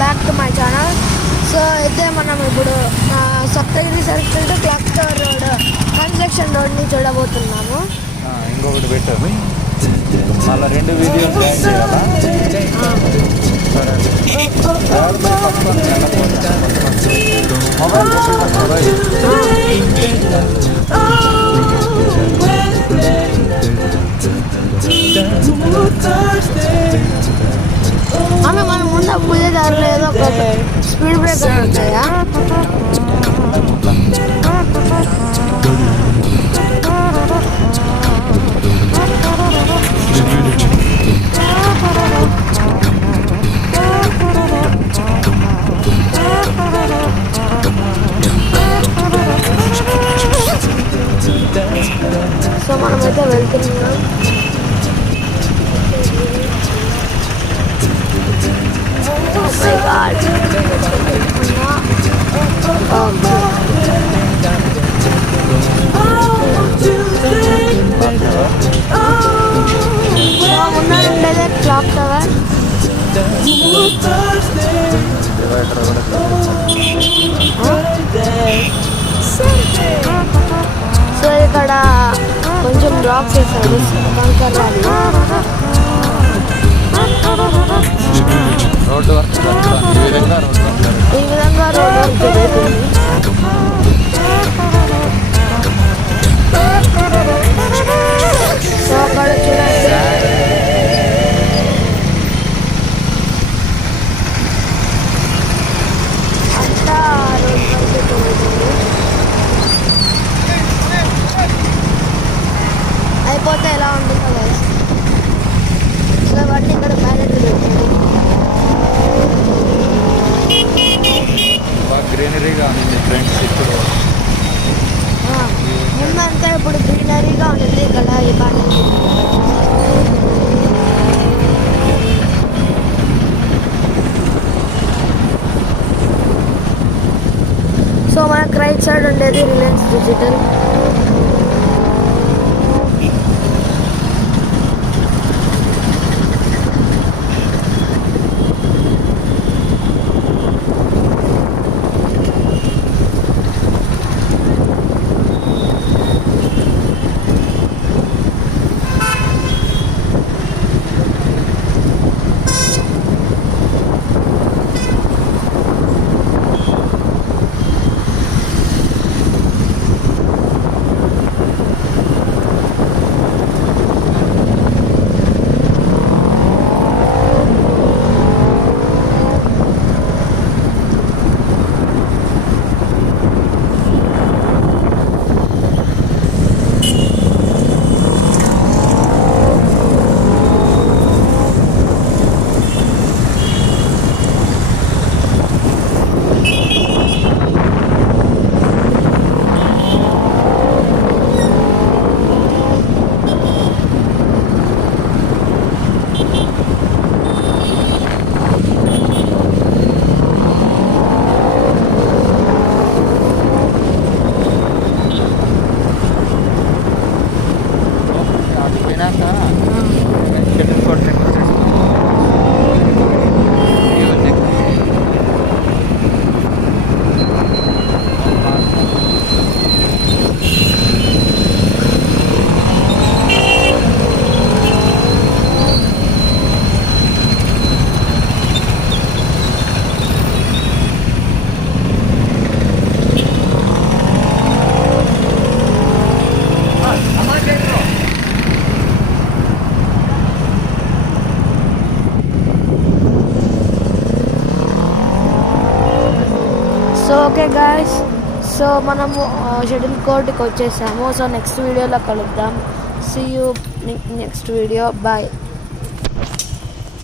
Back to my channel. So అయితే మనం ఇప్పుడు Saptagiri circle to clock tower road construction రోడ్ని చూడబోతున్నాము. ఇంకొకటి పెట్టాము, మళ్ళీ 2 వీడియోస్ జాయిన్ చేయాలా? మనం ముందు పూజ దారిలో ఏదో ఒక స్పీడ్ బ్రేకర్ ఉంటాయా? సో మనమైతే వెళ్తున్నాం. Oh my God. ఉండేదే క్లాక్ టవర్. సో ఇక్కడ కొంచెం బ్లాక్ చేశాడు కంకర్ రాలి. రోడ్డు వర్క్ ఈ విధంగా రోడ్డు వర్క్ జరుగుతుంది. సో అక్కడ చూడండి, అంతా రోడ్డు వర్క్ జరుగుతుంది. అయిపోతే ఎలా ఉంటుందో గైస్. సో వాటిని ఇక్కడ బ్యాలెన్స్ పెట్టింది. గ్రీనరీగా ఉంది ఫ్రెండ్స్. ఇప్పుడు ముందంతా ఇప్పుడు గ్రీనరీగా ఉంటుంది ఇక్కడ ఈ ప్యాలెన్స్. సో మనకు రైట్ సైడ్ ఉండేది Reliance Digital. So okay guys, so మనము షటిల్ కోర్ట్కి వచ్చేసాము. సో నెక్స్ట్ వీడియోలో కలుద్దాం. See you next video. Bye.